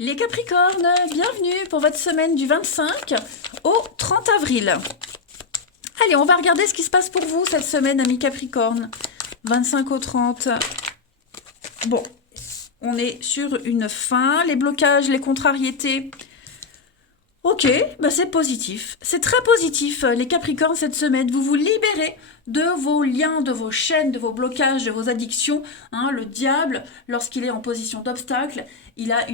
Les Capricornes, bienvenue pour votre semaine du 25 au 30 avril. Allez, on va regarder ce qui se passe pour vous cette semaine, amis Capricornes. 25 au 30. Bon, on est sur une fin. Les blocages, les contrariétés. Ok, bah c'est positif. C'est très positif, les Capricornes, cette semaine. Vous vous libérez de vos liens, de vos chaînes, de vos blocages, de vos addictions. Hein, le diable, lorsqu'il est en position d'obstacle, il a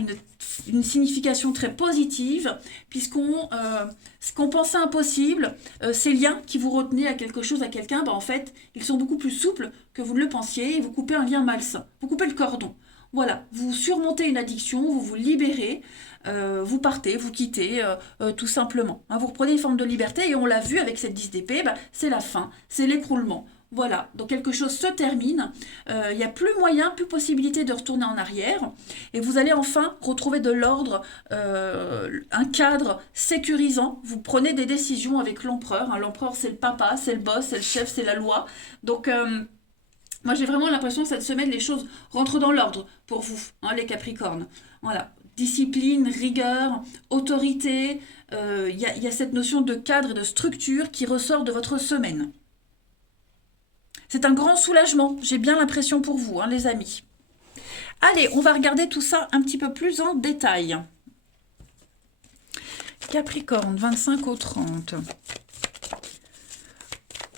une signification très positive, ce qu'on pensait impossible, ces liens qui vous retenaient à quelque chose, à quelqu'un, bah en fait, ils sont beaucoup plus souples que vous ne le pensiez et vous coupez un lien malsain. Vous coupez le cordon. Voilà, vous surmontez une addiction, vous vous libérez, vous partez, vous quittez, tout simplement. Hein, vous reprenez une forme de liberté et on l'a vu avec cette 10 d'épée, bah, c'est la fin, c'est l'écroulement. Voilà, donc quelque chose se termine, il n'y a plus moyen, plus possibilité de retourner en arrière, et vous allez enfin retrouver de l'ordre, un cadre sécurisant. Vous prenez des décisions avec l'empereur. Hein, l'empereur, c'est le papa, c'est le boss, c'est le chef, c'est la loi. Donc, moi, j'ai vraiment l'impression que cette semaine, les choses rentrent dans l'ordre pour vous, hein, les Capricornes. Voilà. Discipline, rigueur, autorité, y a cette notion de cadre et de structure qui ressort de votre semaine. C'est un grand soulagement, j'ai bien l'impression pour vous, hein, les amis. Allez, on va regarder tout ça un petit peu plus en détail. Capricorne, 25 au 30.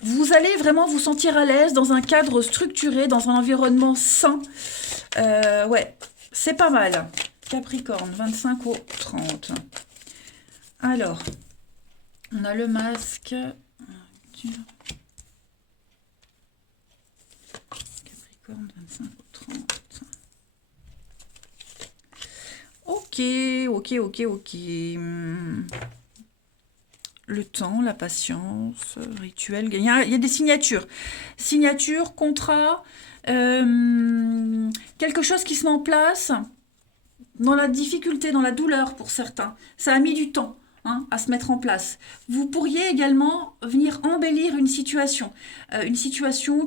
Vous allez vraiment vous sentir à l'aise dans un cadre structuré, dans un environnement sain. Ouais, c'est pas mal. Capricorne, 25 au 30. Alors, on a le masque. Capricorne, 25 au 30. Ok. Le temps, la patience, rituel. Il y a des signatures. Signatures, contrats, quelque chose qui se met en place dans la difficulté, dans la douleur pour certains. Ça a mis du temps, hein, à se mettre en place. Vous pourriez également venir embellir une situation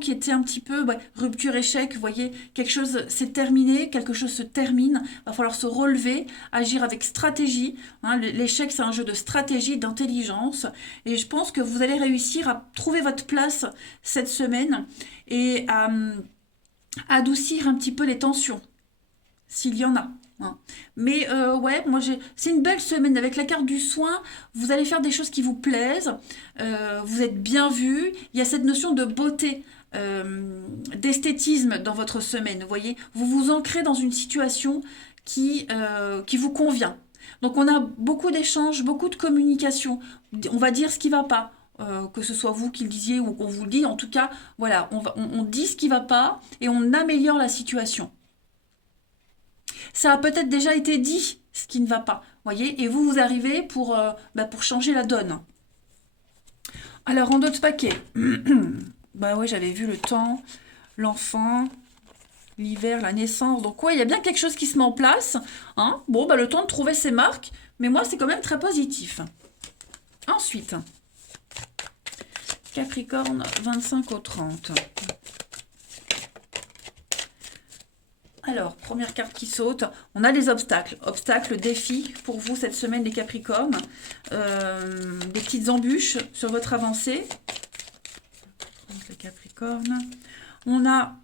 qui était un petit peu rupture, échec. Vous voyez, quelque chose s'est terminé, quelque chose se termine. Il va falloir se relever, agir avec stratégie. Hein. L'échec, c'est un jeu de stratégie, d'intelligence. Et je pense que vous allez réussir à trouver votre place cette semaine et à adoucir un petit peu les tensions, s'il y en a. Hein. Mais ouais, c'est une belle semaine avec la carte du soin. Vous allez faire des choses qui vous plaisent. Vous êtes bien vu. Il y a cette notion de beauté, d'esthétisme dans votre semaine. Vous voyez, vous vous ancrez dans une situation qui vous convient. Donc on a beaucoup d'échanges, beaucoup de communication. On va dire ce qui va pas. Que ce soit vous qui le disiez ou qu'on vous le dit, en tout cas, voilà, on dit ce qui va pas et on améliore la situation. Ça a peut-être déjà été dit, ce qui ne va pas, voyez, et vous arrivez pour changer la donne. Alors, en d'autres paquets, bah ouais, j'avais vu le temps, l'enfant, l'hiver, la naissance, donc ouais, il y a bien quelque chose qui se met en place, hein. Bon, bah le temps de trouver ses marques, mais moi, c'est quand même très positif. Ensuite, Capricorne, 25 au 30. Alors, première carte qui saute, on a les obstacles. Obstacles, défis pour vous cette semaine, les Capricornes. Des petites embûches sur votre avancée. Les Capricornes. On a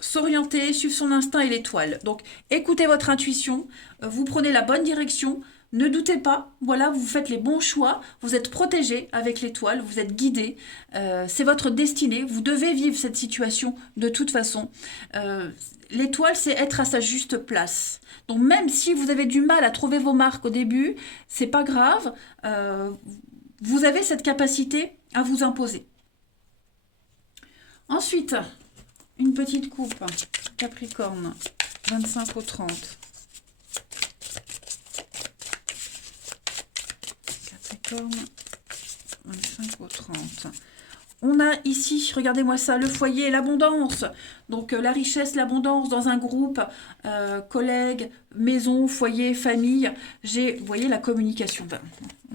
s'orienter, suivre son instinct et l'étoile. Donc, écoutez votre intuition, vous prenez la bonne direction. Ne doutez pas, voilà, vous faites les bons choix, vous êtes protégé avec l'étoile, vous êtes guidé, c'est votre destinée, vous devez vivre cette situation de toute façon. L'étoile, c'est être à sa juste place. Donc même si vous avez du mal à trouver vos marques au début, c'est pas grave, vous avez cette capacité à vous imposer. Ensuite, une petite coupe, Capricorne, 25 au 30. Capricorne, 25 au 30. On a ici, regardez-moi ça, le foyer et l'abondance. Donc la richesse, l'abondance dans un groupe, collègues, maison, foyer, famille. Vous voyez, la communication. Ben,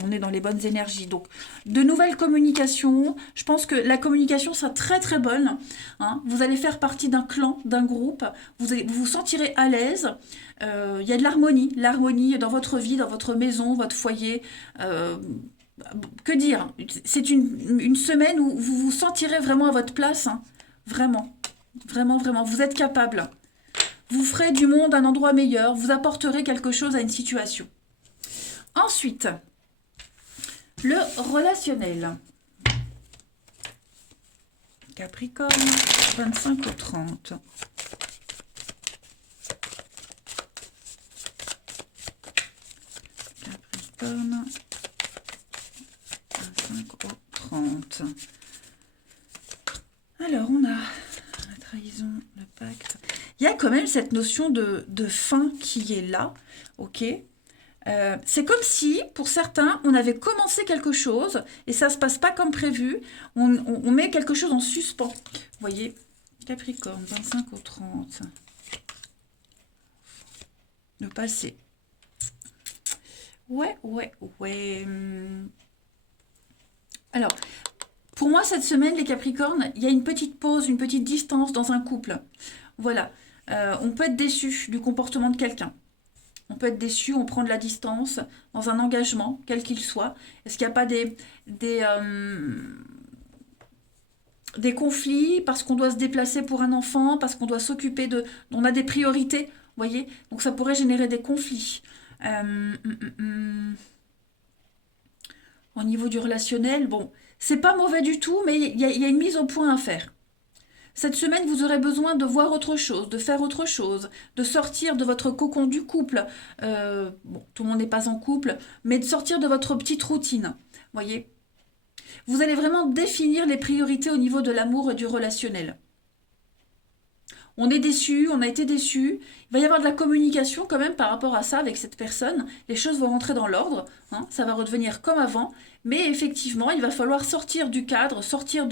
on est dans les bonnes énergies. Donc, de nouvelles communications. Je pense que la communication sera très très bonne. Hein. Vous allez faire partie d'un clan, d'un groupe. Vous vous sentirez à l'aise. Il y a de l'harmonie. L'harmonie dans votre vie, dans votre maison, votre foyer. Que dire? C'est une semaine où vous vous sentirez vraiment à votre place. Hein. Vraiment. Vraiment, vraiment. Vous êtes capable. Vous ferez du monde un endroit meilleur. Vous apporterez quelque chose à une situation. Ensuite, le relationnel. Capricorne, 25 au 30. Capricorne, 25 au 30. Alors, on a la trahison, le pacte. Il y a quand même cette notion de fin qui est là, ok? C'est comme si, pour certains, on avait commencé quelque chose et ça ne se passe pas comme prévu. On met quelque chose en suspens. Vous voyez, Capricorne, 25 au 30. Le passé. Ouais. Alors, pour moi, cette semaine, les Capricornes, il y a une petite pause, une petite distance dans un couple. Voilà. On peut être déçu du comportement de quelqu'un. On peut être déçu, on prend de la distance dans un engagement, quel qu'il soit. Est-ce qu'il n'y a pas des conflits parce qu'on doit se déplacer pour un enfant, parce qu'on doit s'occuper de... On a des priorités, vous voyez? Donc ça pourrait générer des conflits. Au niveau du relationnel, bon, c'est pas mauvais du tout, mais il y a une mise au point à faire. Cette semaine, vous aurez besoin de voir autre chose, de faire autre chose, de sortir de votre cocon du couple. Bon, tout le monde n'est pas en couple, mais de sortir de votre petite routine. Voyez? Vous allez vraiment définir les priorités au niveau de l'amour et du relationnel. On est déçu, on a été déçu. Il va y avoir de la communication quand même par rapport à ça avec cette personne. Les choses vont rentrer dans l'ordre, hein, ça va redevenir comme avant. Mais effectivement, il va falloir sortir du cadre, sortir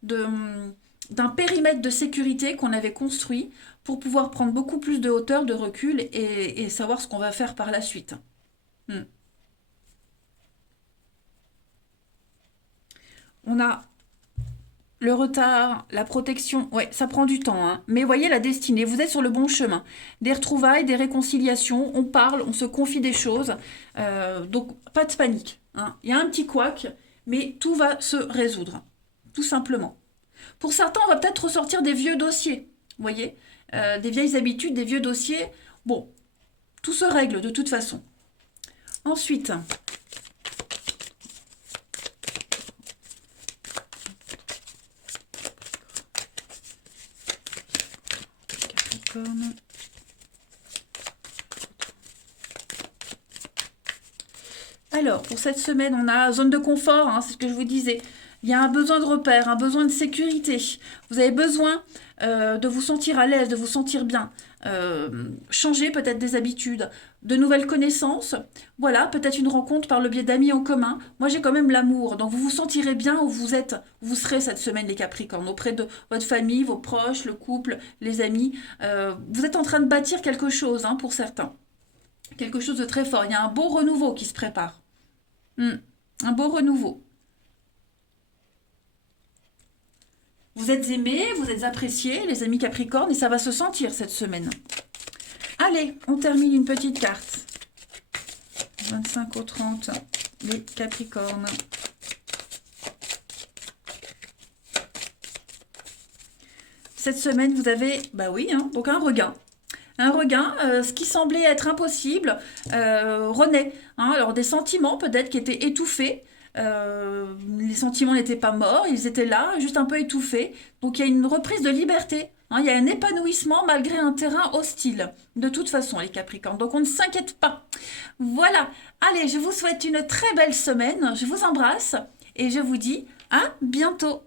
d'un périmètre de sécurité qu'on avait construit pour pouvoir prendre beaucoup plus de hauteur, de recul et savoir ce qu'on va faire par la suite. On a le retard, la protection, ouais, ça prend du temps, hein. Mais voyez la destinée, vous êtes sur le bon chemin. Des retrouvailles, des réconciliations, on parle, on se confie des choses. Donc, pas de panique. Hein. Il y a un petit couac, mais tout va se résoudre, tout simplement. Pour certains, on va peut-être ressortir des vieux dossiers, vous voyez, des vieilles habitudes, des vieux dossiers. Bon, tout se règle de toute façon. Ensuite, Capricorne. Alors, pour cette semaine, on a zone de confort, hein, c'est ce que je vous disais. Il y a un besoin de repère, un besoin de sécurité. Vous avez besoin de vous sentir à l'aise, de vous sentir bien. Changer peut-être des habitudes, de nouvelles connaissances. Voilà, peut-être une rencontre par le biais d'amis en commun. Moi, j'ai quand même l'amour. Donc, vous vous sentirez bien où vous êtes, où vous serez cette semaine, les Capricornes, auprès de votre famille, vos proches, le couple, les amis. Vous êtes en train de bâtir quelque chose, hein, pour certains. Quelque chose de très fort. Il y a un beau renouveau qui se prépare. Un beau renouveau. Vous êtes aimés, vous êtes appréciés, les amis Capricornes, et ça va se sentir cette semaine. Allez, on termine une petite carte. 25 au 30, les Capricornes. Cette semaine, vous avez, bah oui, hein, donc un regain. Un regain, ce qui semblait être impossible, renaît. Hein, alors des sentiments peut-être qui étaient étouffés. Les sentiments n'étaient pas morts, ils étaient là, juste un peu étouffés. Donc il y a une reprise de liberté. Hein, il y a un épanouissement malgré un terrain hostile. De toute façon, les Capricornes. Donc on ne s'inquiète pas. Voilà. Allez, je vous souhaite une très belle semaine. Je vous embrasse et je vous dis à bientôt.